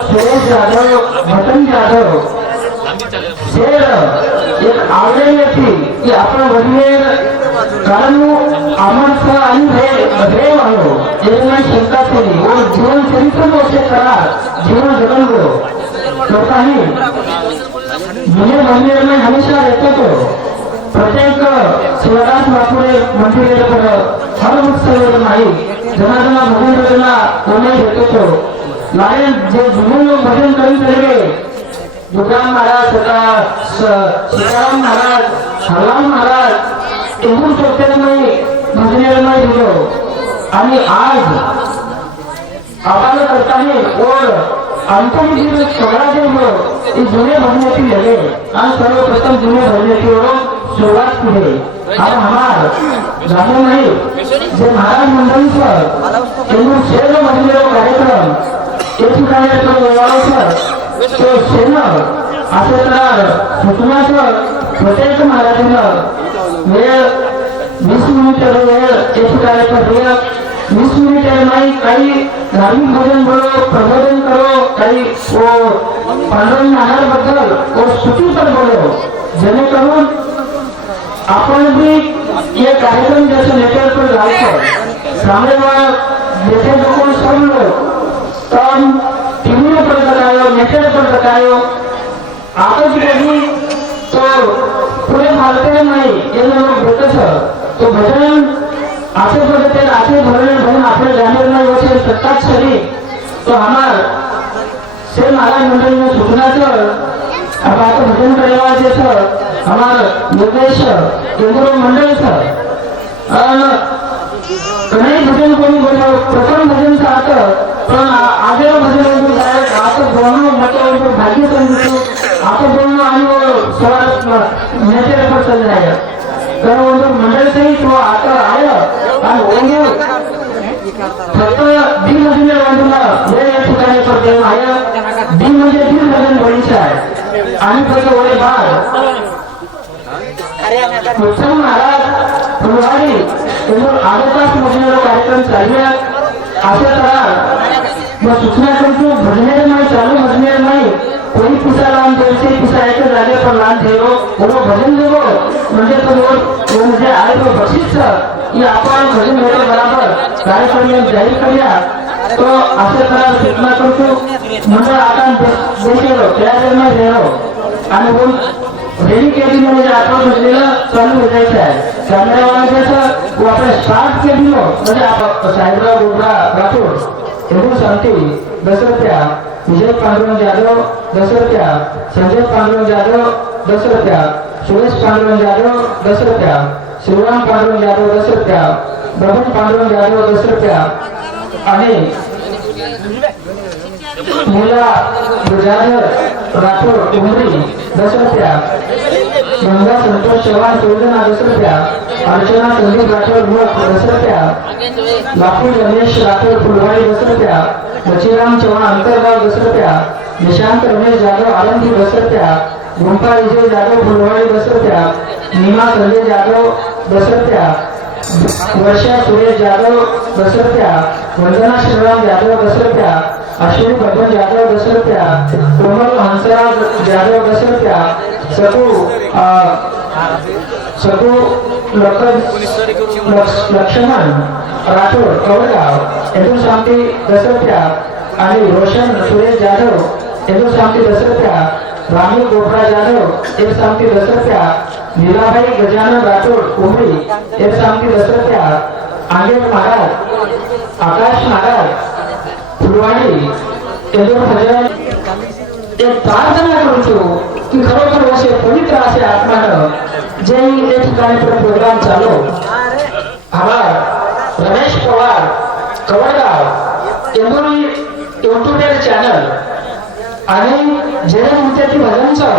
सुरेश जाधव, भटन जाधव शेर एक आवडेल होती की आपण वडील कारण आमचा आणि प्रेम आलो एक शंका केली व जीवन चरित्र मोठे करा जीवन जगन गो तो काही जुने मंदिर में हमेशा रहते तो प्रत्येक शिवदास बापुरे मंदिर पर हर उत्सव नाही जना भजन कोणी येतो तो लाइन जे जुने लोग भजन करी चले दुकान महाराज सीताराम महाराज हरराम महाराज एवढून सोबत नाही भजनेरमाई दिलो आणि आज आम्हाला करताना और अंतिम दिन सोळा दिवस हे जुने भजनाची लगे आणि सर्वप्रथम जुने भजनाची सुरुवात केली आणि हमार जाणून नाही जे महाराज मंडळीचं एवढून शेर भजनेरो कार्यक्रम एक ठिकाणी तो सेन असे तर सूचनाचं प्रत्येक महाराजांना वेळ 20 मिनिट वेळ एक ठिकाणी वेळ 20 मिनिट नाही काही धार्मिक भजन बोलो प्रबोधन करो काही पांडुरंग महाराजांबद्दल और स्तुती पण बोलो जेणेकरून आपण भी ये कार्यक्रम जैसे नेटवर्क पर लावतो सामने जैसे लोगों सब लोग तब टीवी पर बतायो नेटवर्क पर बतायो आपस में तो पूरे भारत में ये लोग बोलते तो भजन आते बोलते आते भजन अपने जानवर में वैसे सत्ता शरीर तो हमार से महाराज मंडल में सूचना अब आप भजन करेगा जैसे हमार निर्देश केंद्र मंडल कहीं भजन कोणी बोलो प्रथम भजन साथ पण आगे भजन आता बोलणं मतलब भाग्य समजतो आता बोलणं आणि सवार नेचर पर चल जाएगा तर वो मंडल से ही तो आता आया आणि वो फक्त दिन मधून वाढला हे या ठिकाणी पडते आया दिन म्हणजे दिन भजन बोलीचा आहे आणि फक्त वळे बाळ उत्तम महाराज फुलवाडी आगतास मोठे कार्यक्रम चालूया अशा तरा सूचना करतो भजनेर नाही चालू भजनेर नाही कोई पिसा लावून द्यायचे पिसा एक जागे पर लावून ठेवो कोणो भजन देवो म्हणजे तो म्हणजे आहे तो बशीच की आपण भजन भेटो बराबर कार्यक्रम जाहीर करूया तो अशा तरा सूचना करतो म्हणजे आपण देशेलो त्यामध्ये रेलो आणि बोल रेडी केली म्हणजे आपण भजनेला चालू हो जायचं आहे कॅमेरावाल्याचं वो आपण स्टार्ट केली म्हणजे आपण साहेबराव गोबरा राठोड एवढून सांगते 10 रुपया विजय पांडुरंग जाधव 10 रुपया संजय पांडुरंग जाधव 10 रुपया सुरेश पांडुरंग जाधव 10 रुपया शिवराम पांडुरंग जाधव 10 रुपया बबन पांडुरंग जाधव 10 रुपया आणि मुला जाधव राठोड उमरी 10 रुपया गंगा संतोष चव्हाण चौधरी 10 रुपया अर्चना संदीप राठोड 10 रुपया लाखू रमेश राठोड फुलवाड़ी 10 रुपया बचीराम चौहान अंतरगांव 10 रुपया निशांत रमेश जाधव आलमगी 10 रुपया गुंपा विजय जाधव फुलवाड़ी 10 रुपया नीमा संजय जाधव 10 रुपया वर्षा सुरेश जाधव 10 रुपया वंदना श्रीराम जाधव 10 रुपया अश्विनी भगवान जाधव 10 रुपया कोमल हंसराज जाधव 10 रुपया सकू लक्ष्मण राठोड कवडगाव येथून सांगते 10 रुपया आणि रोशन सुरेश जाधव येथून सांगते 10 रुपया रामी गोपरा जाधव एक सांगते 10 रुपया लीलाबाई गजानन राठोड उमरी एक सांगते 10 रुपया आंगेर महाराज आकाश महाराज फुलवाडी येथून भजन एक प्रार्थना करतो की खरोखर असे पवित्र असे आत्मानं जे या ठिकाणी प्रोग्राम चालू आभार रमेश पवार कवडगाव इंदोरी यूट्यूब चॅनल आणि जे विद्यार्थी भजनचं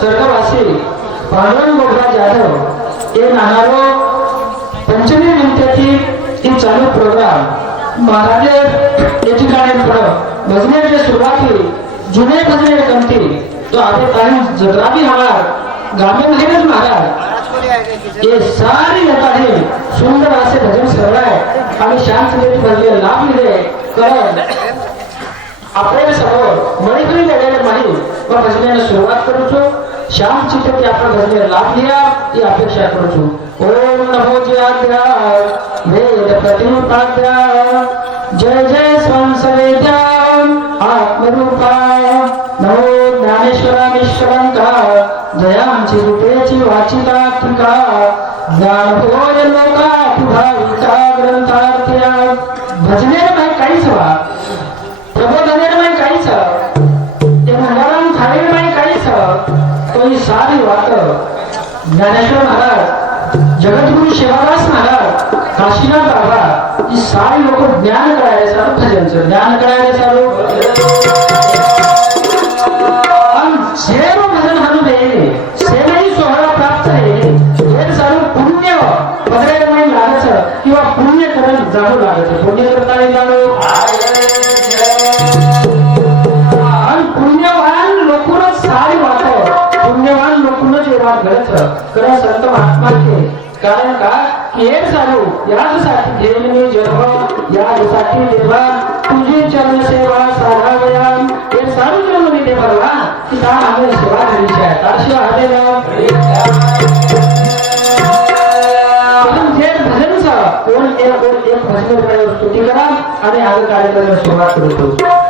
स्वर्गवासी पांडुरंग गोबरा जाधव हे नानारो पंचमी विद्यार्थी ही चालू प्रोग्राम महाराज या ठिकाणी भजनेची सुरुवाती जुने भजने गमती तो आपले काही जत्रा भी हमार गामे महेश महाराज ये सारी लोकांनी सुंदर असे भजन सरलाय आणि शांत भजने लाभ दिले कारण आपल्या समोर मणिपुरी झालेले माहीत व भजनेला सुरुवात करू छो श्याम चित्ते आपण भजने लाभ लिया ही अपेक्षा करू छो ओम नमो जयाद्या वेद प्रतिपाद्या जय जय संसवेद्या आत्मरूपा नमो ज्ञानेश्वरामीश्वरांका जयांची रूपेची वाचिता ठिका ज्ञानभोर लोका तुभाविका ग्रंथार्थ्या भजनेर माही काहीच वा प्रबोधनेर माही काहीच ते मंडळां थाळीर माही काहीच तो ही सारी वात ज्ञानेश्वर महाराज जगद्गुरु शिवादास महाराज काशीनाथ बाबा ही सारी लोक ज्ञान करायला सारू भजनचं ज्ञान करायला सारू सेरो भजन हनुदेले सेनाही सोहळा प्राप्त आहे हे सर्व पुण्य पदरेर माही लागत किंवा पुण्य करत जाऊ लागत पुण्य करता जाणो आणि पुण्यवान लोकूनच सारी वाट पुण्यवान लोकूनच हे वाट घडत करा संत महात्मा के कारण का की हे चालू यासाठी घेणे जन्म यासाठी देवा तुझी चरण सेवा साधावया हे सारू जन्म मी दे भरला की का आम्ही सेवा करायची आहे तारशी आलेला पण जे भजनचा कोण एक भजन करायला स्तुती करा आणि आग कार्यक्रमाला सुरुवात करतो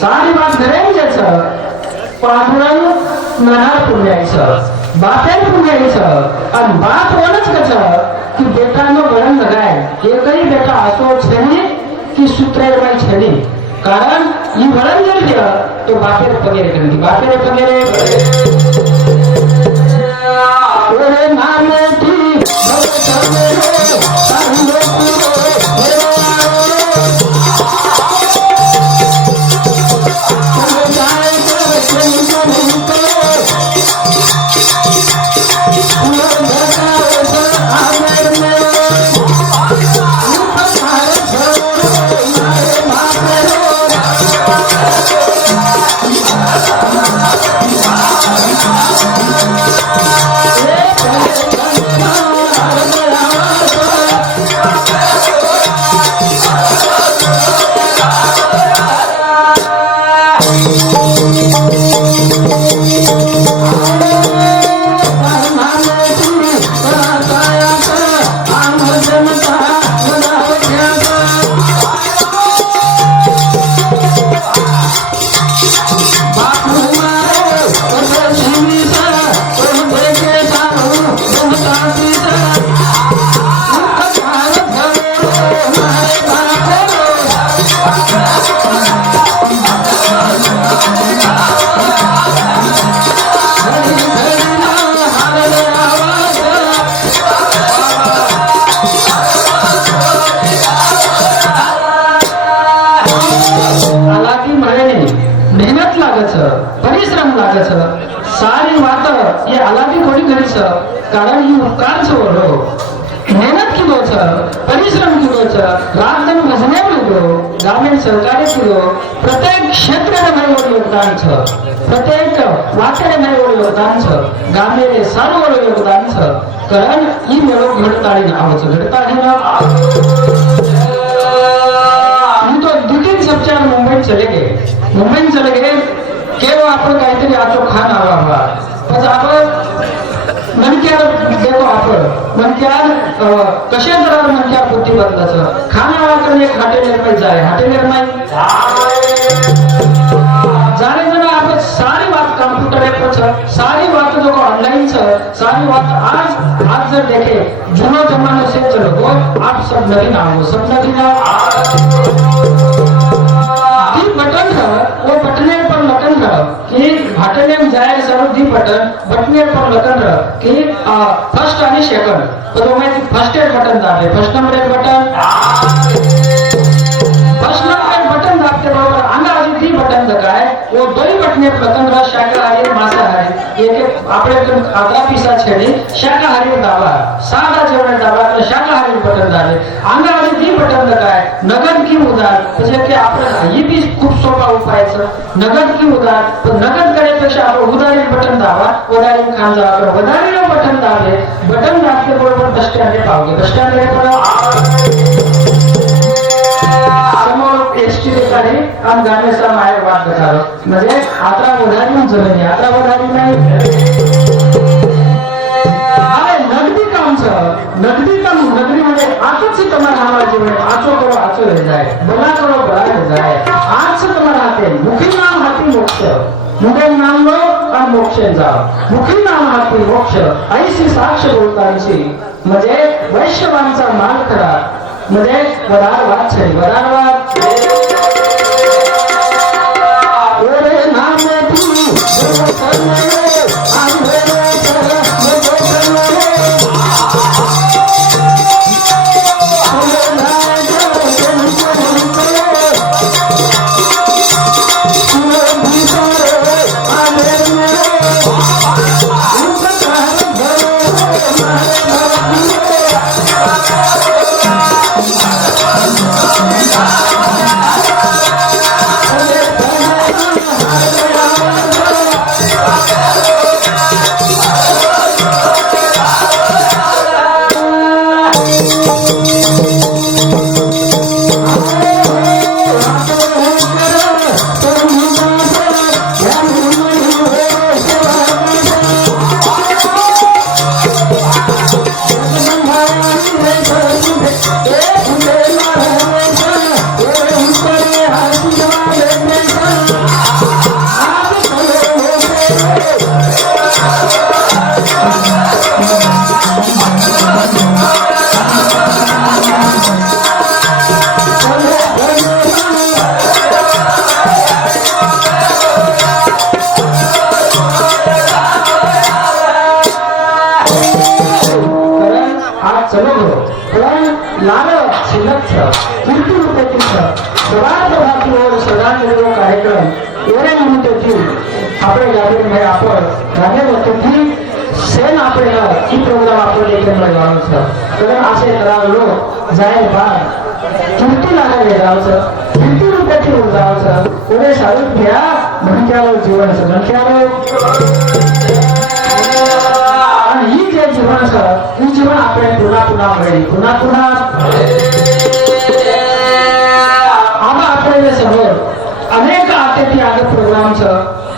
सारी बात घरायचं पांढरण नाणार पुण्याचं बापेर पुण्याचं आणि बाप ओळच कसं की बेटानं वळण लगाय एकही बेटा असो छेनी की सूत्रेर बाई छेनी कारण ही वळण जर दिलं तो बापेर पगेरे करते बापेर पगेरे ओरे मामेठी Wow. छ कारण ही उपकार छ हो मेहनत किलो छ परिश्रम किलो छ रात दिन मजने किलो ग्रामीण सहकारी किलो प्रत्येक क्षेत्र में योगदान छ प्रत्येक वाटे में योगदान छ गामे सारो योगदान छ कारण ई मेळो घडताळी आवे छ घडताळी हम तो 2-3 सप्ताह मुंबई चले गए केवळ आपण काहीतरी आचो खान आवा हुआ पण आपण मनक्यार देखो आपण मनक्यार कशा तऱ्हान मनक्यार बुद्धी बदलाचं खान आवा करणे एक हॉटेलर में जाए जाने जना आपण सारी बात कंप्यूटर पर छ सारी बात जो ऑनलाइन छ सारी बात आज जर देखे जुनो जमाने से चलो वो आप सब नवीन आओ सब नवीन बटन है वो बटने पर लटन है कि हॉटेल में जाए सर दी बटन बटने पर लटन है कि फर्स्ट आणि सेकंड तो मैं फर्स्ट एड बटन दाबे फर्स्ट नंबर एड बटन दाबते बरोबर अंगाजी दी बटन दकाय वो दोई बटने बटन रा शाकाहारी मांसाहारी एक आपले आधा पिसा छेडी शाकाहारी दाबा सादा जेवण दाबा तर शाकाहारी बटन दाबे अंगाजी दी बटन दकाय नगद की उधार म्हणजे की आपण ही बी खूप सोपा उपाय आहे नगद की उधार पण नगद करण्यापेक्षा आपण उधारी बटन दाबा उधारी खान जा आपण उधारी बटन दाबे बटन दाबते बरोबर बस स्टँड पावगे बस स्टँड समोर एसटी रेकारी आणि गाण्याचा माहेर वाद बसारो म्हणजे आता उधारी जमिनी आता उधारी नाही नगरी म्हणजे आजच तुम्हाला नावाचे वेळ आचो करो आचो हे जाय बला करो बला हे जाय आज तुम्हाला हाते मुखी नाम हाती मोक्ष मुखे नाम लो आणि मोक्ष जाव मुखी नाम हाती मोक्ष ऐशी साक्ष बोलतांची म्हणजे वैश्यवांचा मान करा म्हणजे वदारवाद छे वदारवाद ओरे नाम तू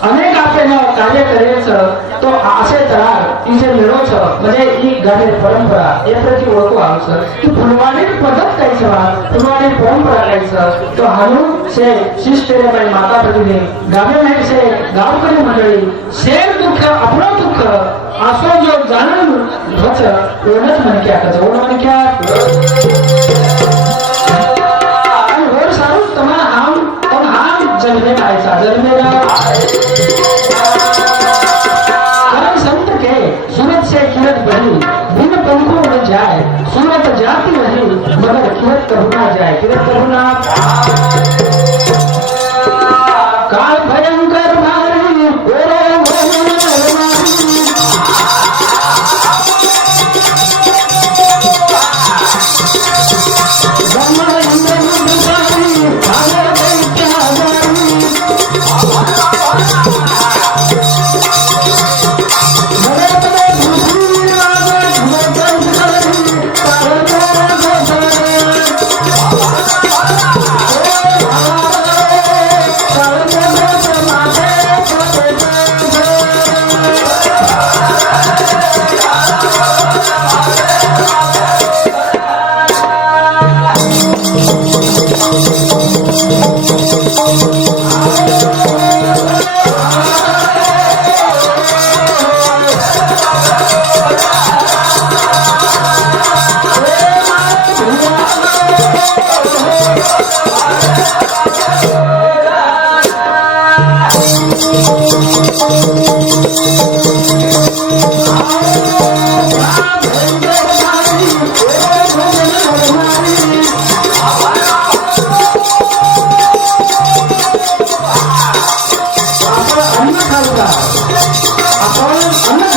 अनेक आपल्याला कार्य करायचं तो असे तरार तिचे मिळवच म्हणजे ही गाणे परंपरा या प्रति ओळखू आवश्यक की फुलवाडी पद्धत कायचं फुलवाडी परंपरा कायचं तो हानू से शिष्टेरे बाई माता प्रतिने गावे नाही से गावकरी मंडळी शेर दुःख आपलं दुःख असो जो जाणून ध्वच एवढंच म्हणक्या कसं एवढं म्हणक्या आणि वर सारू तुम्हाला हाम जन्मे पाहायचा जन्मेला सूरत से किरत बनी बिन पंखों में जाए सूरत जाती रही मगर किरत कबू ना जाए किरत कबू ना काल भयंकर भारी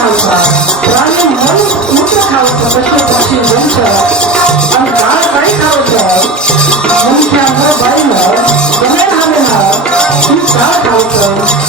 खावचा प्राणी म्हणून मूत्र खावचं पशु पक्षी वंश आणि काळ काही खावचं मुख्यानं बाईनं कमे हामेनं ती काळ खावचं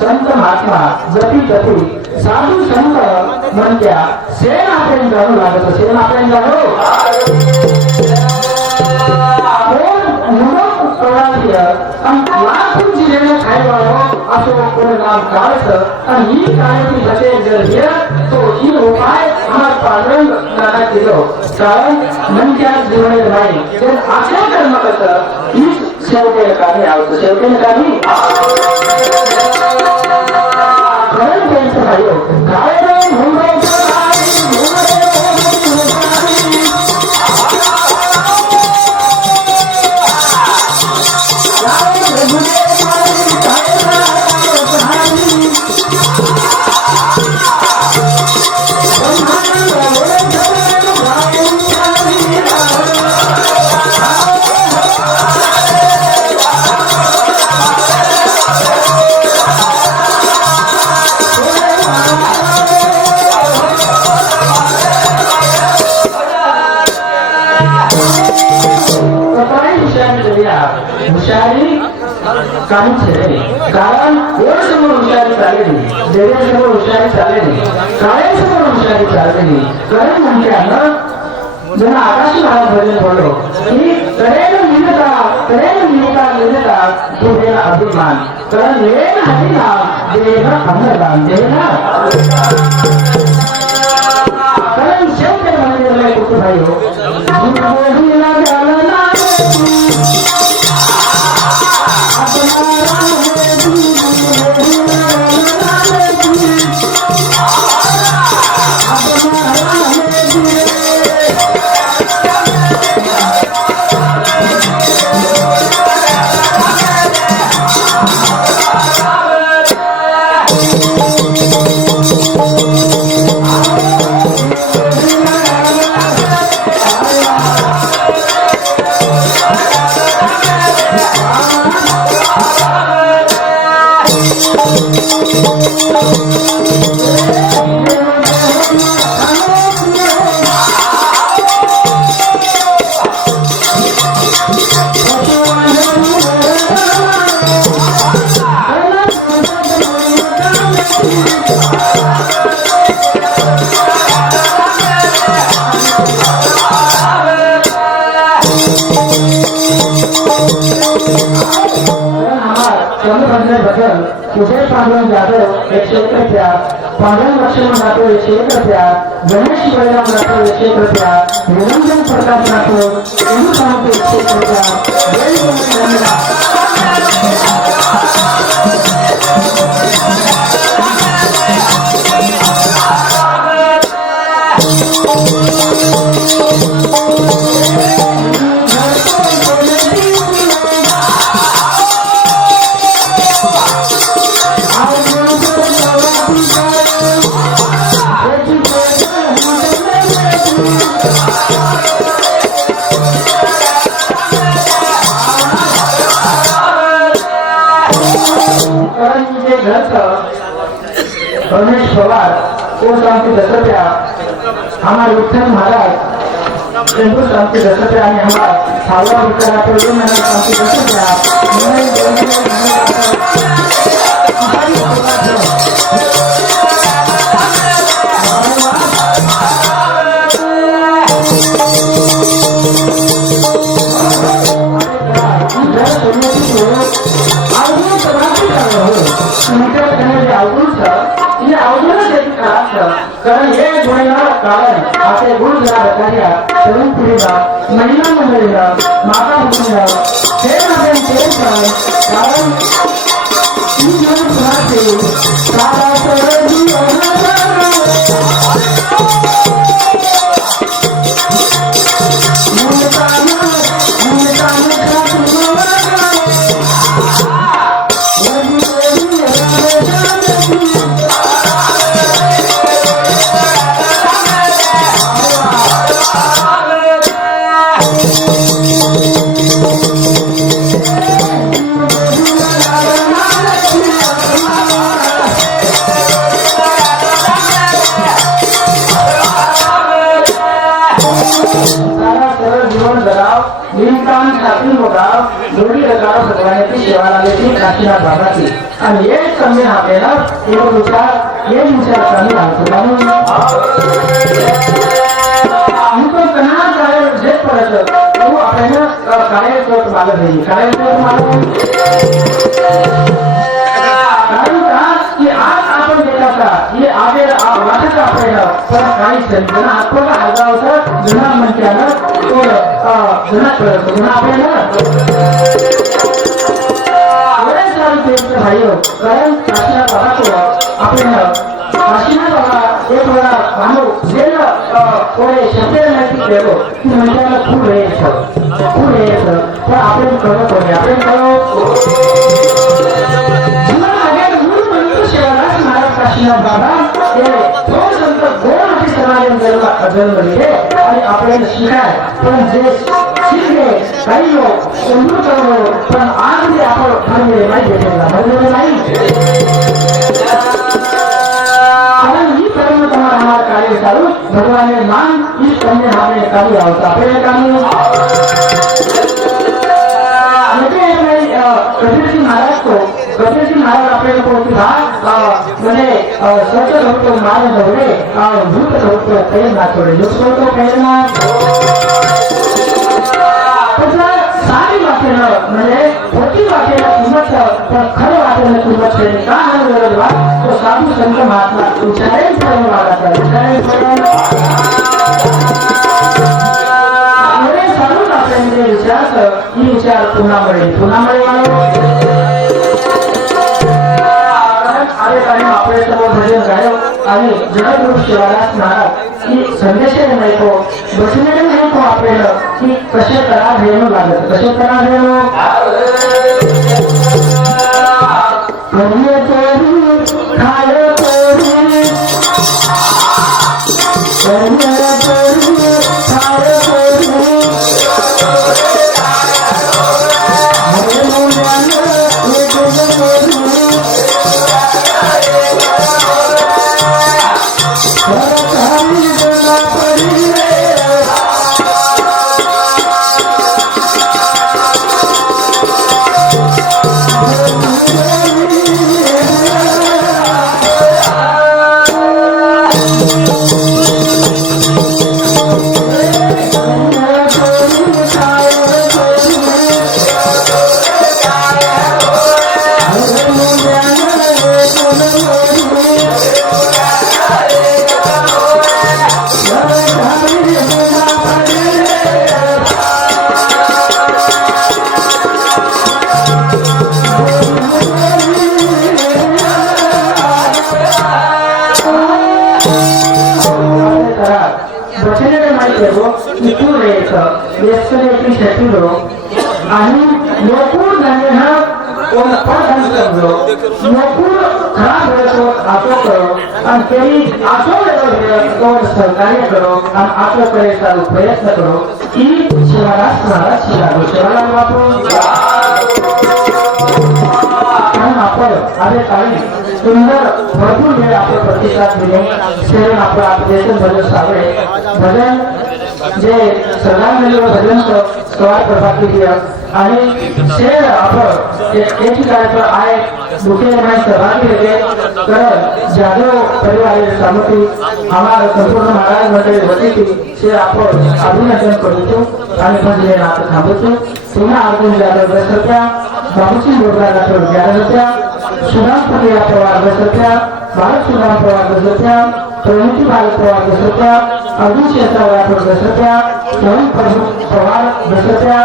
संत महात्मा जपी जपी साधू संत म्हणत्या सेन आपण जाणू लागत सेन आपण जाणू लाखून जिल्ह्याने खायबाव असो कोणी नाम काढत आणि ही काळाची जसे जर घे तो ही उपाय आम्हाला पालन दादा केलो कारण म्हणत्या जीवन नाही तर आपल्या कर्म कसं ही शेवटेल काही आवडतं शेवटेल काही कारण त्यांचं भाई काय हुशारी काही छे कारण समोर हुशारी चालली देवासमोर हुशारी चालली काळ्यासमोर हुशारी चालली कारण म्हणत्यानं जण आकाशी भाग भरून बोललो की करेन मिळता देह अभिमान कारण लेन हरिना देह अन्नदान देह कारण शेवटी म्हणजे कुठे भाई हो तुझे पांडुरंग जाधव 101 रुपया, पांडुरंग लक्ष्मण राठोड 101 रुपया, गणेश बळीराम राठोड 101 रुपया, निरंजन प्रकाश राठोड सोनू सावंत 101 रुपया, रमेश पवार वो शांति 10 रुपया, हमारे विठ्ठल महाराज चंदू शांति 10 रुपया आणि हमारा सावरा विठ्ठल राठोड यांना शांति 10 रुपया। कारण हे गुन्हेगार कारण आपले गुरु जरा तरुण पिढीला महिला मंडळीला माता भगिनीला हे आपण तेच कारण ही जीवन सुधारते सारा सरजी काशीनाथ बाबाची आणि एक कमी आपल्याला एक विचार कमी लागतो म्हणून आमचं कणा काय जे पडत तो आपल्याला काय करत मागत नाही काय करत मागत कारण का की आज आपण देता हे आगे वाटत आपल्याला पण काहीच नाही आपल्याला हलका होता जुना म्हणत्याला तो जुना करत जुना आपल्याला भाइयों कारण काशीनाथ बाबा को आपल्याला काशीनाथ बाबा एक वेळा मानव जेल कोणी शब्द माहिती देतो की म्हणजे खूप वेळ पण आपण करत होते आपण शिवराज महाराज काशीनाथ बाबा हे तो संत दोन अटी समाजन जन्मले आणि आपल्याला शिकाय पण जे शिकले काही लोक समजून करतो पण आज ते आपण ठरवले नाही भेटला म्हणजे नाही कारण ही कर्म तुम्हाला हमारा कार्य चालू भगवान ने मान इस कर्म हमें चालू आवता आपल्याला कबीरजी महाराज को कबीरजी महाराज आपल्याला कोणती म्हणजे सत्य होतो मान धवले भूत होतो प्रेरणा थोडे दुःख होतो प्रेरणा सारी वाक्यानं म्हणजे खोटी वाक्याला किंमत पण खरं वाक्याला किंमत केली का गरज वा तो साधू संत महात्मा विचारेल प्रेम वागाचा चालूच आपल्यामध्ये विचार ही विचार पुन्हा मिळेल आपल्या सर्व भजन गायक आणि जगद्गुरु शिवराज महाराज की संदेश नाही तो बसणे नाही तो आपल्याला की कसे करा घेणं लागत कसे करा घेणं देवो इतुरेक यस्कलेति शतिरो आणि नोकूर धन्यः कोण पदन करलो नोकूर खराब होतो आतो करो आणि तेरी आतो कोण सहकार्य करो आणि आतो करायचा प्रयत्न करो की शिवराज महाराज शिवाला वापरून आपण अरे काही सुंदर भरपूर वेळ आपण प्रतिसाद दिले शेरण आपण आपले भजन सावळे भजन जे श्रद्धांजली भजन सवार प्रभात केली आणि शेर आपण एक कार्यक्रम आहे दुसरे में सहभागी रहे कर जादव परिवार सामग्री हमारा संपूर्ण महाराज मंडळी होती की शेर आपण अभिनंदन करतो आणि भजने नातं थांबवतो पुन्हा अर्जुन जाधव 10 रुपया बाबूजी बोरगार राठोड 11 रुपया सुदाम पटेल पवार 10 रुपया भारत सुदाम पवार 10 रुपया प्रणिती भारत पवार 10 रुपया अर्जुन शेषराव राठोड 10 रुपया नवीन पवार 10 रुपया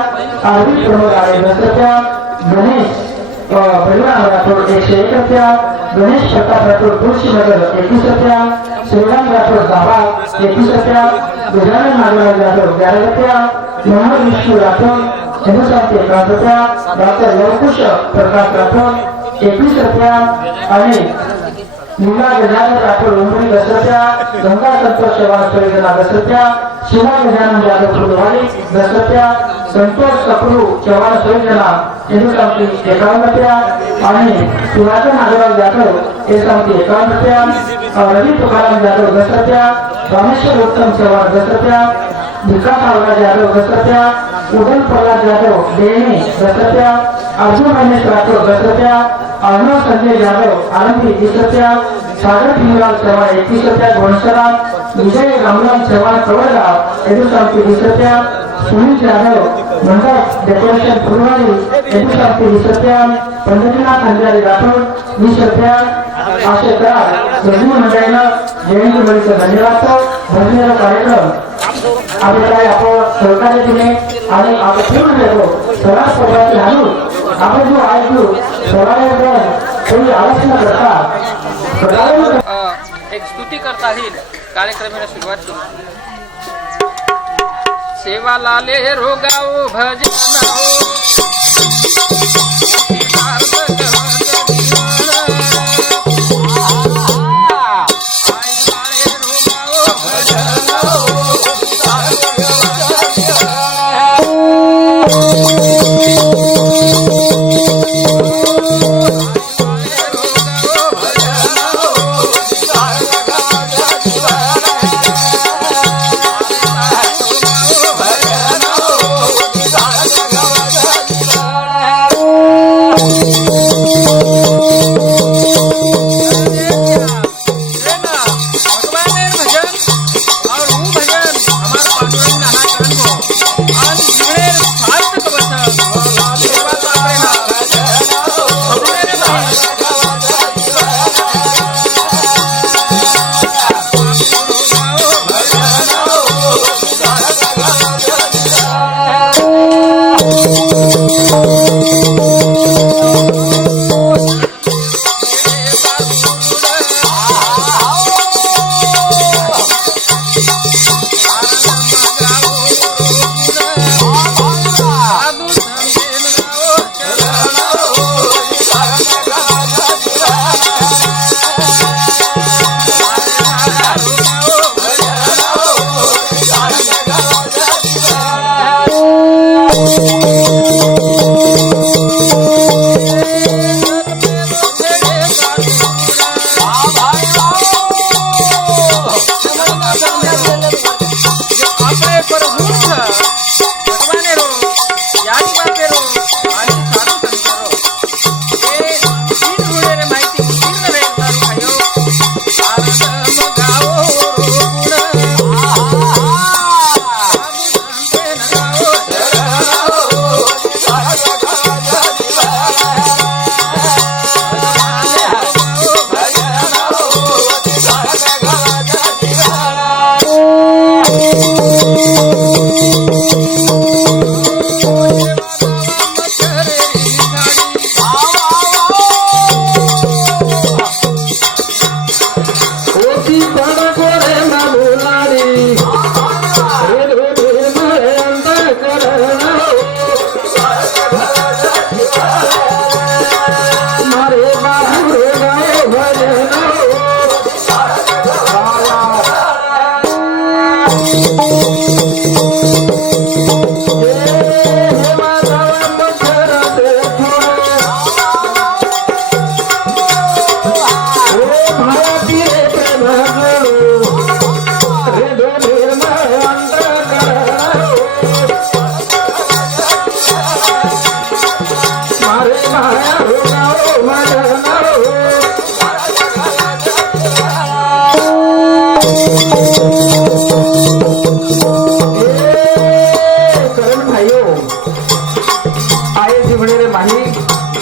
आरवी प्रमोद आळे 10 रुपया गणेश परिवार राठोड 101 रुपया गणेश प्रताप राठोड तुळशीनगर 21 रुपया श्रीराम राठोड दाभा 21 रुपया गजानन नागराज राठोड 11 रुपया मोहम्मद विष्णू राठोड हिंदुस्थानचे 11 रुपया डॉक्टर लवकुश प्रकाश राठोड 21 रुपया आणि लीला गजानन राठोड उमरी 10 रुपया गंगा संतोष चव्हाण परिजना 10 रुपया शिवा गजानन जाधव फुलवाडी 10 रुपया संतोष कपरू चव्हाण परिजना हिंदुस्थानची 51 रुपया आणि शिवाजी नागराज जाधव हिंदुस्थानची 51 रुपया रवि तुकाराम जाधव 10 रुपया रामेश्वर उत्तम चव्हाण 10 रुपया विकास आवरा जाधव 10 रुपया उदल प्रहलाद जाधव देणी 10 रुपया अर्जुन रमेश राठोड 10 रुपया अर्णव संजय जाधव आनंदी 20 रुपया सागर भीमराव चव्हाण 21 रुपया घोणसरा विजय रामराम चव्हाण कवडगाव हिंदुस्थानची 20 रुपया सुनील जाधव मंडप डेकोरेशन फुलवाडी हिंदुस्थानची 20 रुपया पंढरीनाथ हंजारी राठोड 20 रुपया असे करा सगळी मंडळींना जयंती बळीचं धन्यवाद भजनेचा कार्यक्रम आपल्याला आपण सहकार्य दिले आणि आपण पूर्ण देतो सर्वात सर्वांची घालून आपण जो ऐकलो सर्वांना कोणी आलोचना करता एक स्तुती करता येईल कार्यक्रमाला सुरुवात करू सेवा लाले रोगाओ भजन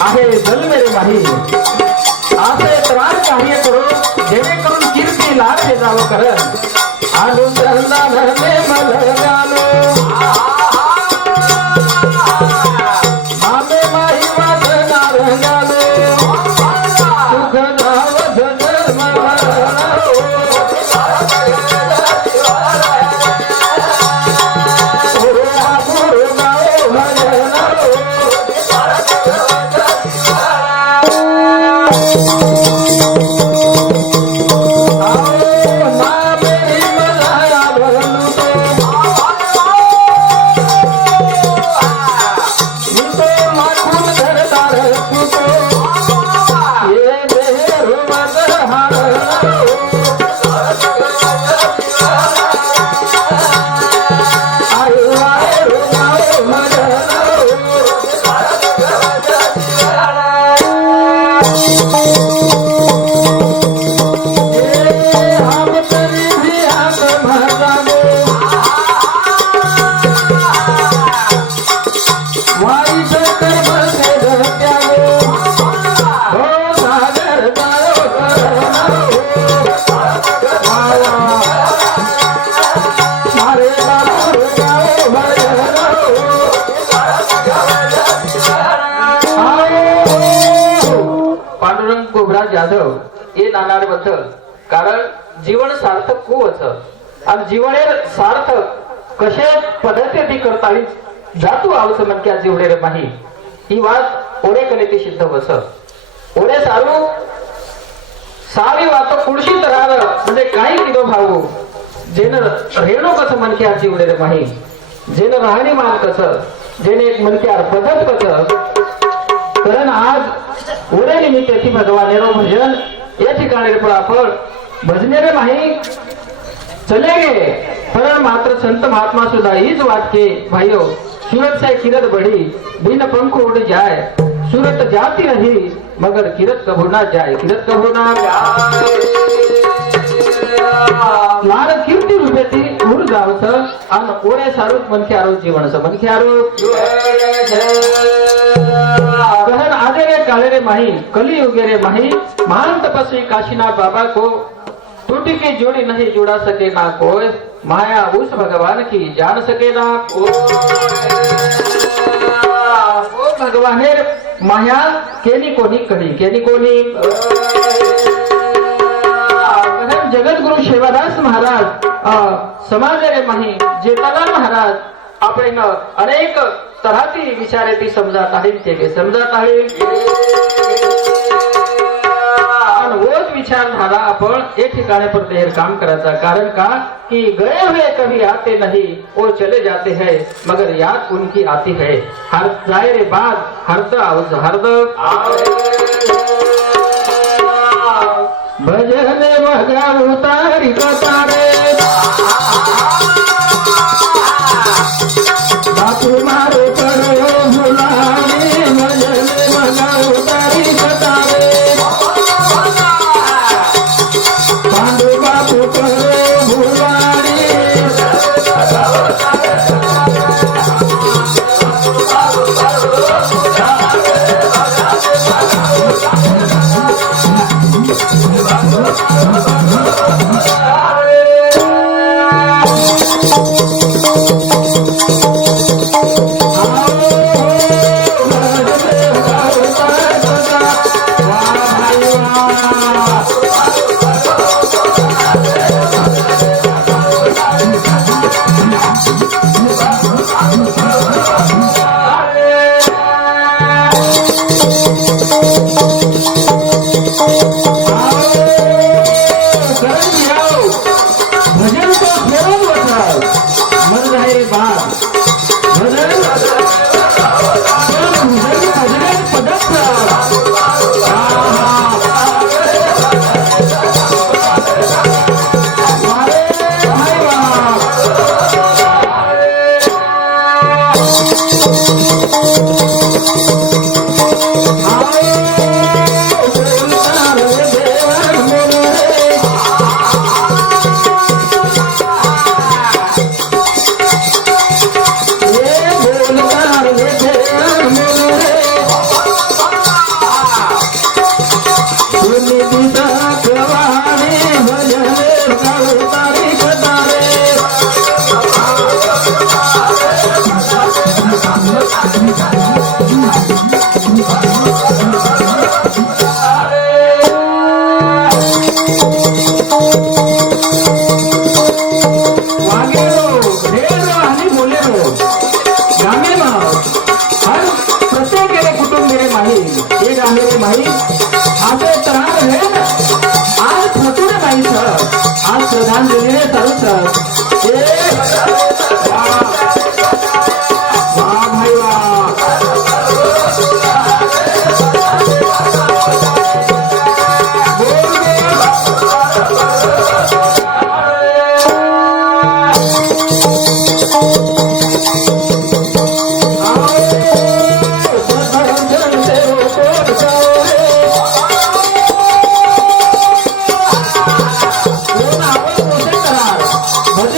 आहे जल मेरे माही असे त्राण कार्य करो जेणेकरून कीर्ती लाभ जावं करन अनुसंधानने मलगालो आमे माही वादनार गालो सुख नाव धन मलगालो ओरे आपुर नाव भजनालो जाधव हे नाणार बद्दल कारण जीवन सार्थक खूप आणि जीवने सार्थक कशे पद्धती करता जातू आवस मनक्या जीवडे रे माही ही बात ओरे कने ती सिद्ध बस ओरे सारू सारी वात कुळशीत राहणं म्हणजे काही किलो भाऊ जेन रेणू कसं मनक्या जीवडे रे माही जेन राहणीमान कसं जेने एक मनक्या पद्धत कसं कारण आज ओरे निमित्त ती भगवानेरो भजन या ठिकाणी पण आपण भजनेरे माही चले गे पण मात्र संत महात्मा सुद्धा हीच वाक्य भाइयों सूरत से किरत बढ़ी बिन पंख उड़ जाए सूरत जाती रही मगर किरत कभू ना जाए किरत कभू ना जाए लाड कीर्ती रूपेती मूळ जावस अन ओरे सारूत मनखे आरो जीवनस मनखे आरो कहन आदे रे काले रे माही कलियुगे रे माही महान तपस्वी काशीनाथ बाबा को टूटी की जोड़ी नहीं जुड़ा सके ना कोई माया उस भगवान की जान सके ना ओ भगवान माया केनी कोनी कड़ी केनी कोनी जगत गुरु शेवादास महाराज समाज रे माही जेठालाल महाराज आपण अनेक तऱ्हाती विचारे ती समजत आहेत ते समजत आहे वोच विचार धारा आपण एक ठिकाने पर देर काम करायचा कारण का कि गए हुए कभी आते नहीं वो चले जाते हैं मगर याद उनकी आती है हर जाए रे बाद हरद हरद भजन मगा उतारी कतारे बापू मारो करो भुलाने भजन मगा उतारी कतारे पांडु बापू करो भुलाने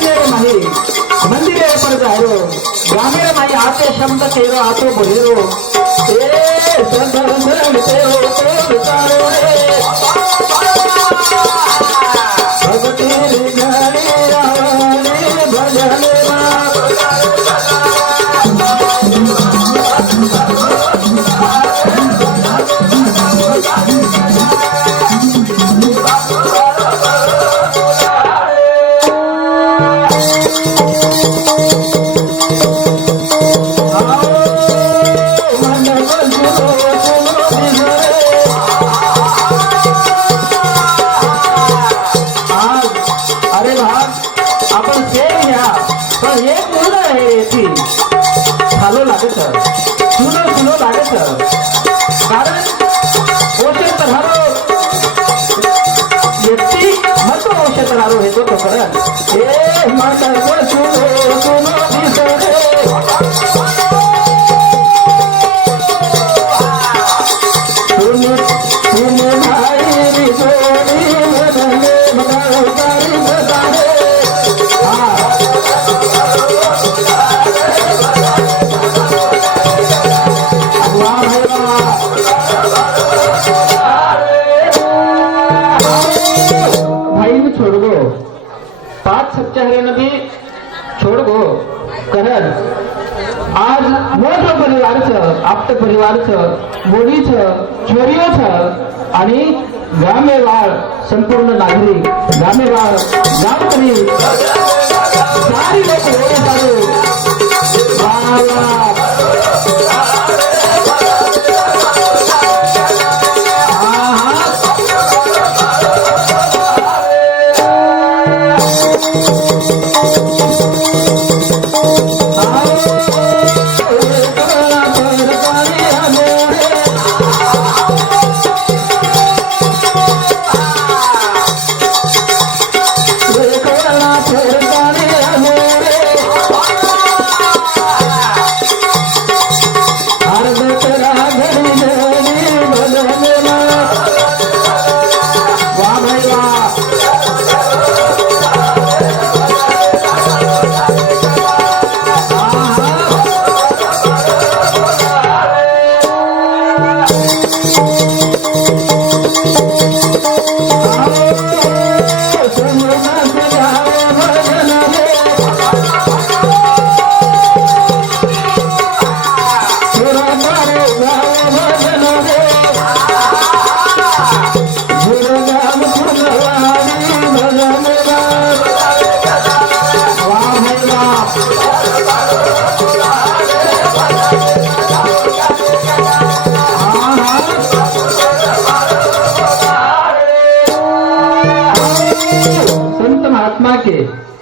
मंदिरे माही मंदिरे पर जायो ग्रामीण माही आते शब्द तेरो आतो बोलेरो ए संदर्भ तेरो तो विचारो रे भगती घड़ी रावणी भजन कारण औषध तरारो व्यक्ती मत औषध तरारो हे तो खरं हे माता सुनो सुनो दिसरे सुनो सुनो भाई रिसोनी मदने मगारी बदारे पाच सच्चा हरियाणा भी छोड़ गो कारण आज मोठं परिवारचं आप्त परिवारचं मुलीचं छोरीचं आणि ग्रामेवाळ संपूर्ण नागरिक ग्रामेवाळ गावकरी सारी लोक ओळख आलो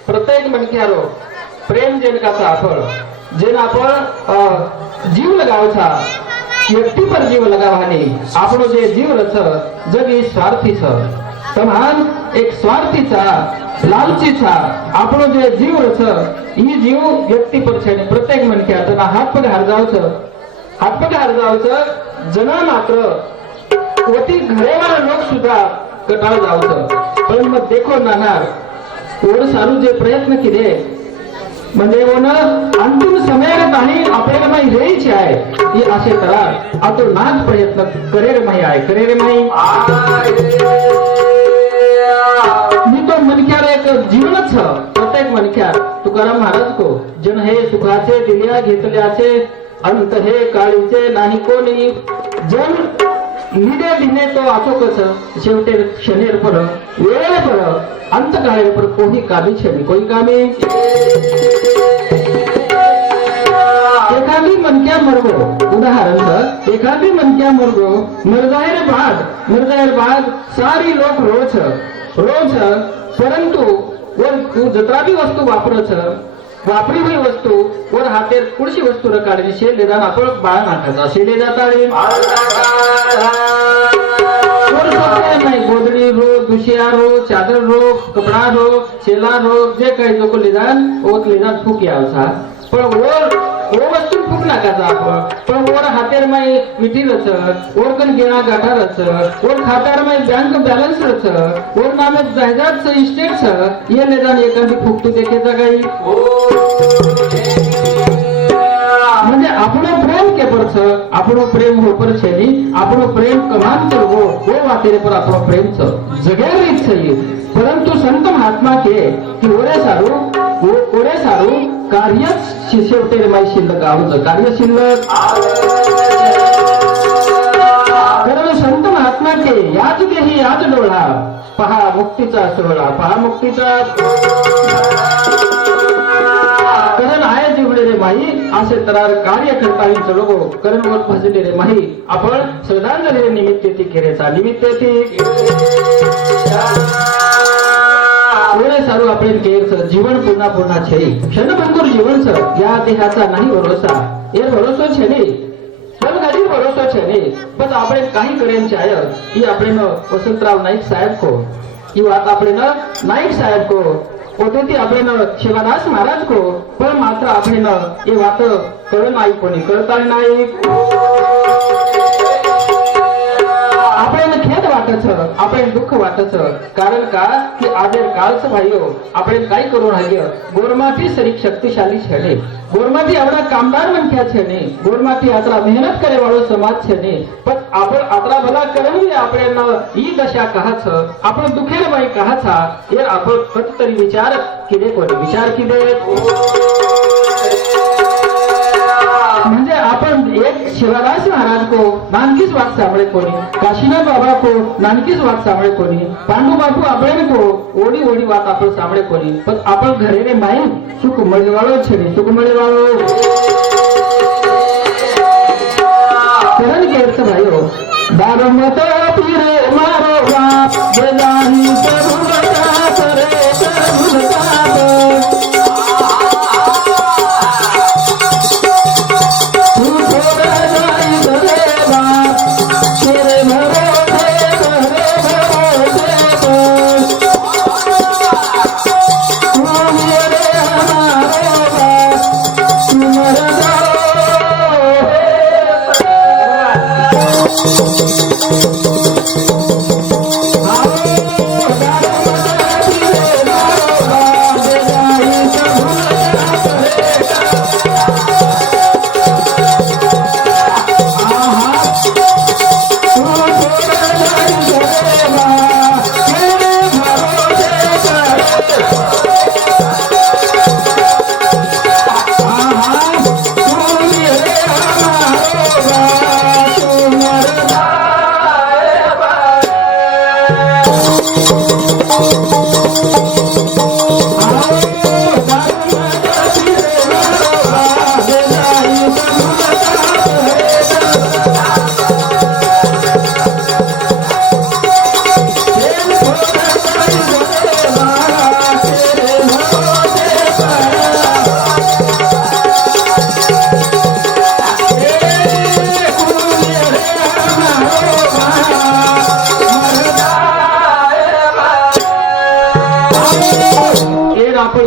प्रत्येक मनक्यारो प्रेम जनकाचा फळ जेन आपण जीव लगावचा व्यक्ती पर जीव लगावाने આપણો જે જીવ રચ જગ એ સ્વાર્થી છે તમામ એક સ્વાર્થીचा લાલચીचा આપણો જે જીવ રચ ઈ જીવ વ્યક્તિ પર છે પ્રत्येक मनक्या जना हात पग हरजावचं जना मात्र वती घरेवाला लोक सुद्धा कटाळ जावचं पण मग देखो नाना एवढं सारू जे प्रयत्न केले म्हणजे अंतिम समयाला काही आपल्याला माही रेची आहे ही असे करा आता नाच प्रयत्न करेर माही आहे करेर माही मी तो मनक्याला एक जीवनच प्रत्येक मनक्यात तुकाराम महाराज को जन हे सुखाचे दिल्या घेतल्याचे अंत हे काळीचे नाही कोणी जन लिडे दिने तो आचोकच शेवटे शनेर पर वेळे पर अंत काळे पर कोही कामी छेनी कोई कामी एखादी मनक्या मरगो उदाहरण एखादी मनक्या मरगो मरजायर बाद सारी लोक रोज परंतु वर तू जत्रा भी वस्तू वापरी हुई वस्तू वर हातेर कुडशी वस्तू रकाडली शे लेदान आपण बाळ नाटाचा शे लेदा ताळी नहीं गोदड़ी रो दुशिया रो चादर रो कपड़ा रो चेला रो जे काही जो लेदान ओत लेदान फूक यावसा पण वर ओ वस्तू खूप नाकाचा आपण पण ओर हातेर माई मिठीरच ओर कन गेणा गाठारच ओर खातार माई बँक बॅलन्स रच ओर नामे जायदाद इस्टेट ये निदान एखादी फुकटू देखे जगाई म्हणजे આપણો પ્રેમ કે પર છે આપણો પ્રેમ ઉપર છે ની આપણો પ્રેમ કમાન કરવો वो वातेरे पर આપણો પ્રેમ છે જગ્યા રીત છે પરંતુ સંત મહાત્મા કે ઓરે સારું કાર્ય શિષ્યવટેરે માઈ शिल्लक आवचं कार्य शिल्लक कारण संत महात्मा के याच देही याच डोळा पहा मुक्तीचा सोहळा पहा मुक्तीचा करण आहे जिवडे रे माही असे तरार कार्य करता येईल चढो करण वर भजले रे माही आपण श्रद्धांजली निमित्त ती केरेचा निमित्त ती ओरे सारू આપણે કેર જીવન પૂર્ણા પૂર્ણા છે ક્ષણભંગુર જીવન છે યા દેહાचा नाही ભરોसा એ ભરોસો છે ને પણ કદી ભરોસો છે ને બસ આપણે काही કરેન છે આય ઈ આપણે વસંતરાવ નાઈક સાહેબ કો ઈ વાત આપણે નાઈક સાહેબ કો પોતેથી આપણે શિવાદાસ મહારાજ કો પણ માત્ર આપણે એ વાત કળે नाही कोणी कळता नाही આપણે ખેદ વાટે છે આપણે દુઃખ વાટે છે કારણ का की આદેર કાળસ ભાઈઓ આપણે કાઈ કરું રાગ્ય ગોરમાંથી શરીર શક્તિશાળી છે ને ગોરમાંથી આપણા કામદાર બન્યા છે ને ગોરમાંથી આતરા મહેનત કરે વાળો સમાજ છે ને પણ આપણે આતરા ભલા કરવી આપણે ઈ દશા કહા છે આપણે દુખેર ભાઈ કહા था ये आपण कधीतरी विचार किदे कोणी विचार किदे म्हणजे आपण एक शिवादास महाराज को नानकीच वाट सांभळे कोणी काशीनाथ बाबा को नानकीच वाट सांभळे कोणी पांडू बापू આપણે को ओडी ओडी વાત આપણે सांभळे कोणी पण आपण घरे रे माई सुख મળવાળો છે ને સુખ મળવાળો करण के अर्थ भाइयों दारमत पीरे मारो बाप बेजानी प्रभुता करे प्रभुता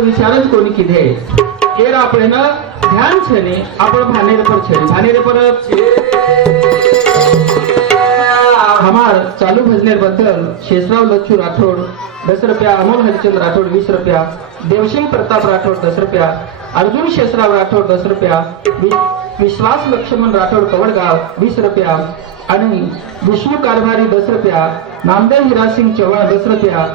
વિચાર જ કોની કીધે એર આપણે ધ્યાન છે ને આપણે ભાનેર પર છે ભાનેર પર हमार चालू भजनेर बद्दल शेषराव लच्छू राठोड 10 रुपया अमोल हरिचंद राठोड 20 रुपया देवसिंग प्रताप राठोड 10 रुपया अर्जुन शेषराव राठोड 10 रुपया विश्वास लक्ष्मण राठोड कवडगाव 20 रुपया आणि विष्णू कारभारी 10 रुपया नामदेव हिरासिंग चव्हाण 10 रुपया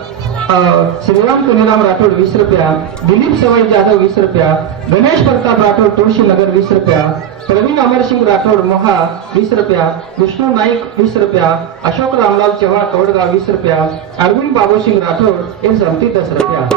श्रीराम कन्हैराम राठोड 20 रुपया दिलीप सवाई जाधव 20 रुपया गणेश प्रताप राठोड तुळशी नगर 20 रुपया प्रवीण अमरसिंग राठोड मोहा 20 रुपया विष्णु नाईक 20 रुपया अशोक रामलाल चव्हाण कवडगाव 20 रुपया अरविंद बाबूसिंग राठोड एक जमती 10 रुपया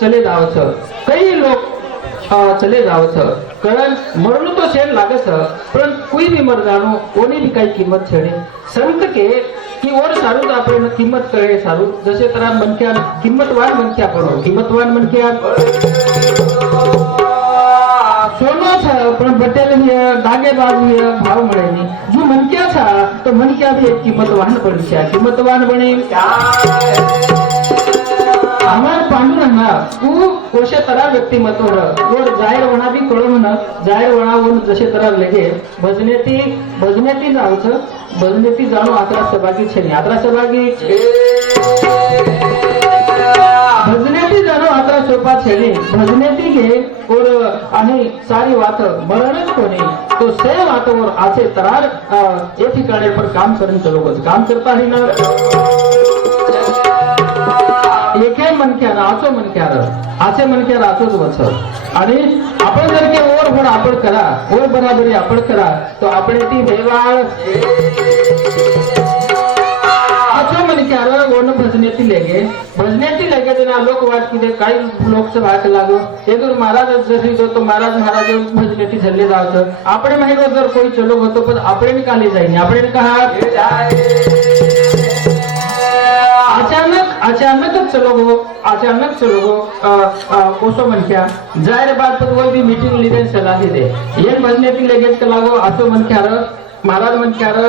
चले जाव छ कई लोग चले जाव छ कारण मरण तो शेर लागे छ पर कोई भी मर जानो कोनी भी काही किंमत छेडे संत के की और सारू तो आपण किंमत करे सारू जसे तरह मनक्या किंमतवान मनक्या पडो किंमतवान मनक्या सोनो छ पण बटेल दागेबाज भाव મળે ની જો मनक्या छ तो मनक्या भी एक किंमतवान पडी છે किंमतवान बने हमार पांडुरंगा तू कोशे तरह व्यक्तिमत्व और जाहीर वणा भी कळो म्हण जाहीर वणावून जसे तरह लेगे भजनेती जावच भजनेती जाणो आत्रा सहभागी छे आत्रा सहभागी भजनेती जाणो आत्रा सोपा छे भजनेती के और आणि सारी बात मरणच कोणी तो से बात और आचे तरार ये ठिकाणे पर काम करून चलो काम करता ही ना एके मनक्यार आचो मनक्यार आचे मनक्यार आचोच वच आणि आपण जर के और गुण आपण करा और बराबरी आपण करा तो आपण ती देवाळ आचो मनक्यार ओन भजनेती लेगे जना लोक वाट किदे काही लोकच वाट लागो एदूर महाराज जरी जो तो महाराज भजनेती झल्ले जावच आपण माहिती जर कोई चलो होतो पण आपण काली जाईनी आपण कहा अचानक चलो गो कोसो मनक्या जाहिर बात पर कोई भी मीटिंग लीडे सलाह दे ये भजनेती लेगेच लागो असो मनक्यार महाराज मनक्यार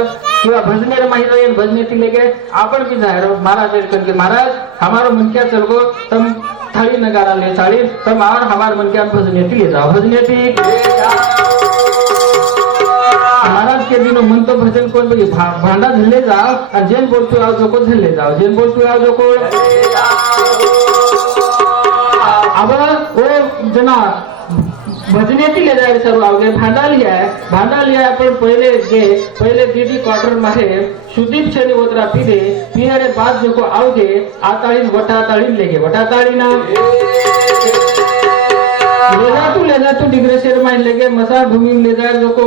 किंवा भजनेर माहिती ये भजनेती लेगे आपण भी जाहिर महाराज करके महाराज हमारो मनक्या चलगो तम थाली नगारा ले थाली तम और हमार मनक्या भजनेती ले जाओ भजनेती महाराज के दिनों मन तो भजन कोण बघी भांडा झल्ले जाओ और जेन बोलतो आओ जोको झल्ले जाओ जेन बोलतो आओ जोको अब वो जना भजनेती ले जाए सर्व आवगे भांडा लिया पण पहले दीदी क्वार्टर माहे सुदीप छनी ओतरा पीदे पियारे बाद जोको आवगे आताळी वटाताळी लेगे वटाताळी ना ले जा तू डिग्रेसर माइन लेगे मसार भूमि ले जा जो को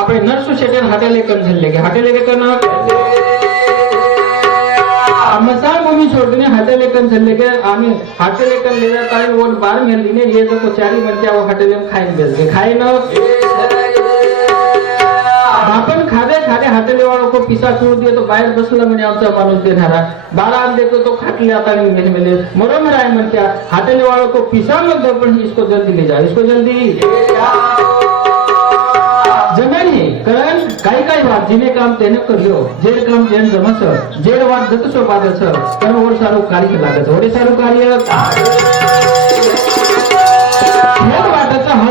अपने नर्स शेटर हटे लेकर झल लेगे करना मसार भूमि छोड़ देने हटे लेकर झल लेगे आमी हटे लेकर ले जा ताई वो बार में लेने ये जो को चारी बन क्या वो हटे ले खाइन बेच के खाए ना आपण खादे हटेले वालों को पिसा छोड़ दिए तो बाहर बसला मैंने आमचा माणूस देणारा बारा देखो तो खाटले आता नहीं मेले मरोमर आहे मन क्या हटेले वालों को पिसा मत दो पण इसको जल्दी ले जाओ इसको जल्दी जमेनी कारण काही बात जिने काम तेने करियो जे काम जेन जमस जे बात जत सो बात छ कारण और सारो कार्य लागत और सारो कार्य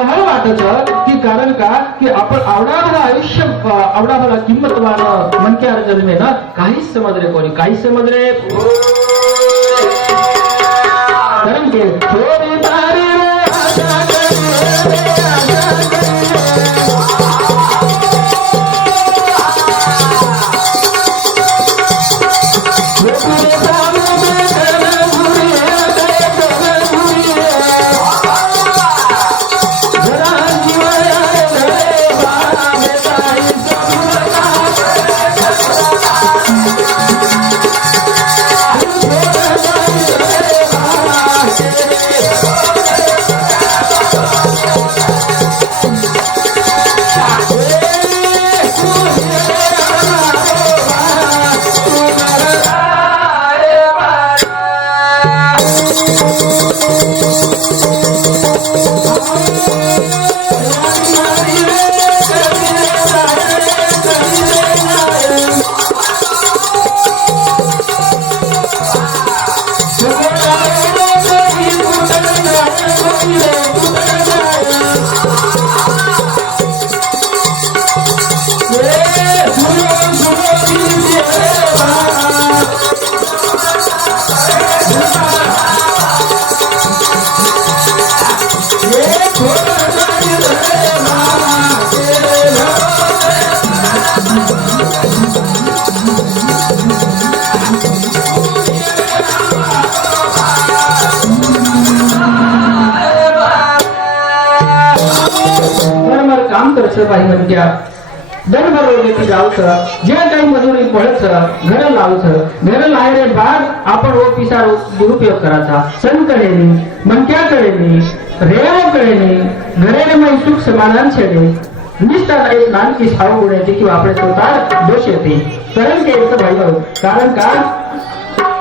हळ वाटत की कारण का की आपण आवडा आयुष्य आवडा किंमतवान मनक्यार जन्मे ना काहीच समजले कोणी काहीच समजले कारण के छोरी तारे करचं बाई म्हणत्या दरबार वगैरे जाऊचं जे काही मजुरी पडचं घर लावचं घर लायरे बाद आपण वो पिसा दुरुपयोग करायचा सण कळेनी मनक्याकडे रेव कळेनी घरेने मग सुख समाधान छेडे निष्ठा एक नानकी सावू उडायची किंवा आपले स्वतः दोष येते कारण की एक भाई कारण का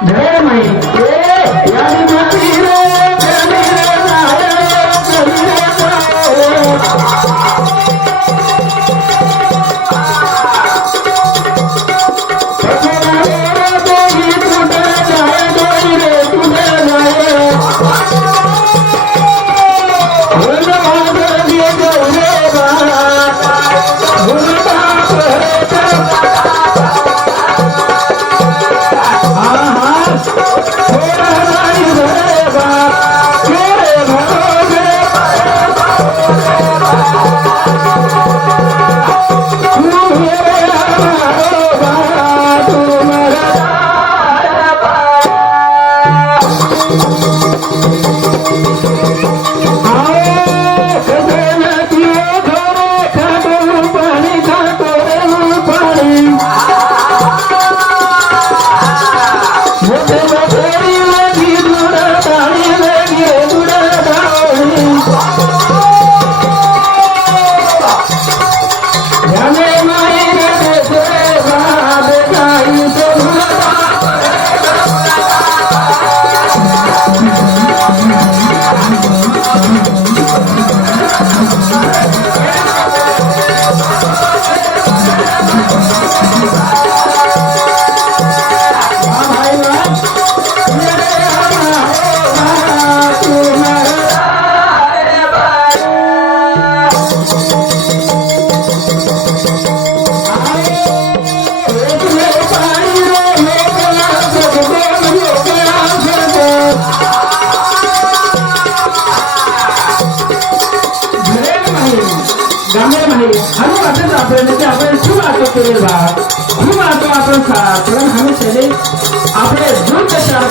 घरे माहिती आपले दूध चार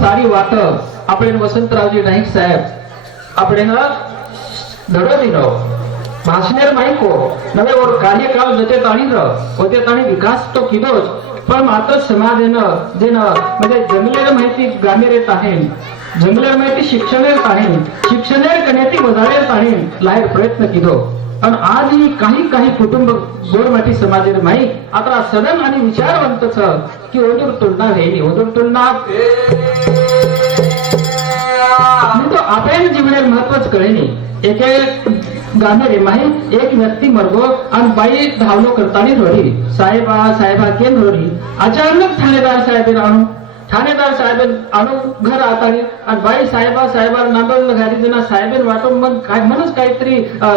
सारी वाट આપણે વસંતરાવજી નાઈક સાહેબ આપણે ધડો દીનો ભાષણેર માઈકો નવે ઓર કાર્યકાળ જતે તાણી હોતે તાણી વિકાસ તો કીધો પણ માત્ર સમાજેनं જેनं म्हणजे जमलेलं माहिती ग्रामीण आहे जमलेलं माहिती शिक्षणेर आहे शिक्षणेर कनेती वधारेर आहे लायर प्रयत्न किदो आणि आज ही काही कुटुंब गोरमाटी समाजेर माई आता सदन आणि विचारवंतच की ओदूर तुलना वेली ओदूर तुलना तो आपण जीवनात महत्वच कळेनी एक गाणे माही एक व्यक्ती मरगो आणि बाई धावलो करतानी रोडी साहेबा केन रोडी अचानक ठाणेदार साहेब आणू घर आतानी आणि बाई साहेबा नांदल घाली जना साहेबन वाटो मन काय मनच काहीतरी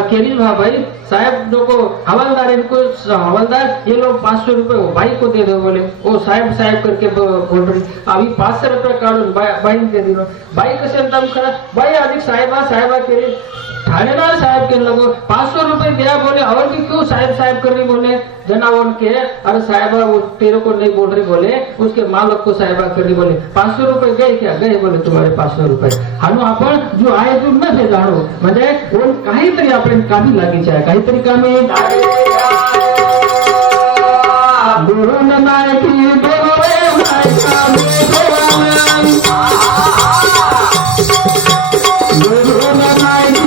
केली भा भाई साहेब लोगो हवलदार इनको हवलदार ये लोग 500 रुपए भाई को दे दो बोले ओ साहेब करके बोल रही अभी 500 रुपए काढून बाई दे दिलो बाई कसे दम करा बाई अधिक साहेबा केली ठाणेदार साहेब साहेब कहने लगो 500 रुपए दिया, बोले और भी क्यों साहेब साहेब कर रही, बोले जनावन के अरे साहेबा वो तेरे को नहीं बोल रही, बोले उसके मालक को साहेबा कर रही, बोले 500 रुपए गए क्या, गए, बोले तुम्हारे 500 रुपए हानो आपण जो आहे तू नसे जाणो म्हणजे कोण काहीतरी आपण कामी लागीचे आहे, काहीतरी कामी गुरुन माहिती बोले मायका गुरुन माहिती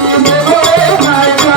बोले मायका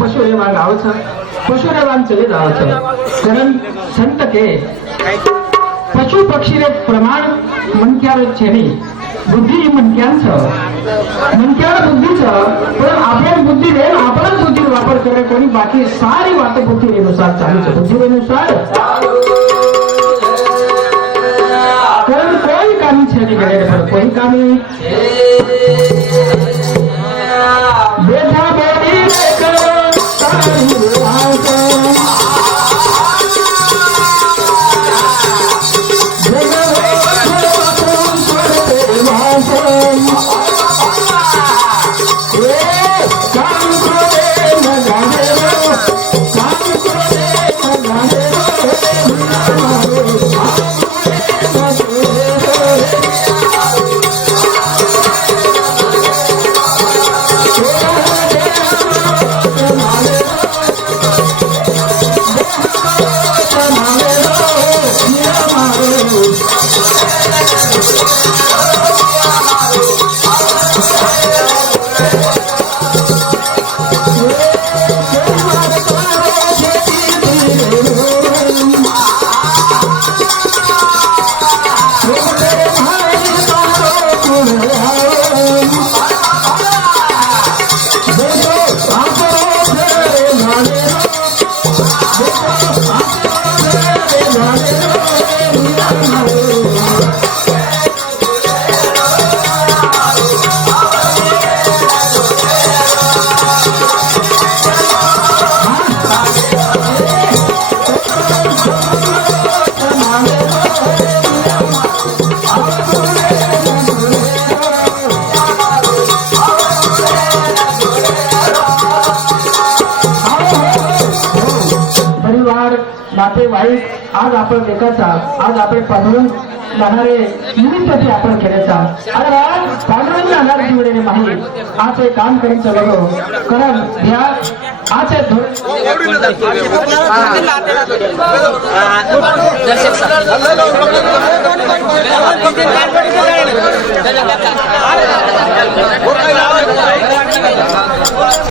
पशुरेवान आवचं पशुरेवान चले जावचं कारण संत के पशु पक्षी रे प्रमाण मनक्यार छेनी बुद्धी मनक्यांचं मनक्यार बुद्धीचं पण आपण बुद्धी रे आपण बुद्धी वापर करे कोणी बाकी सारी वाट बुद्धीनुसार चालूच बुद्धीनुसार कारण कोई कामी छेनी गेले पण कोई कामी बेटा बोली वाईट आज आपण लेखाचा आज आपण पधरून जाणारे निमित्त आपण केल्याचा अरे पांडुरंग जाणार निवडणे माही आज हे काम करून चलो कारण ह्या आज हे दर्शक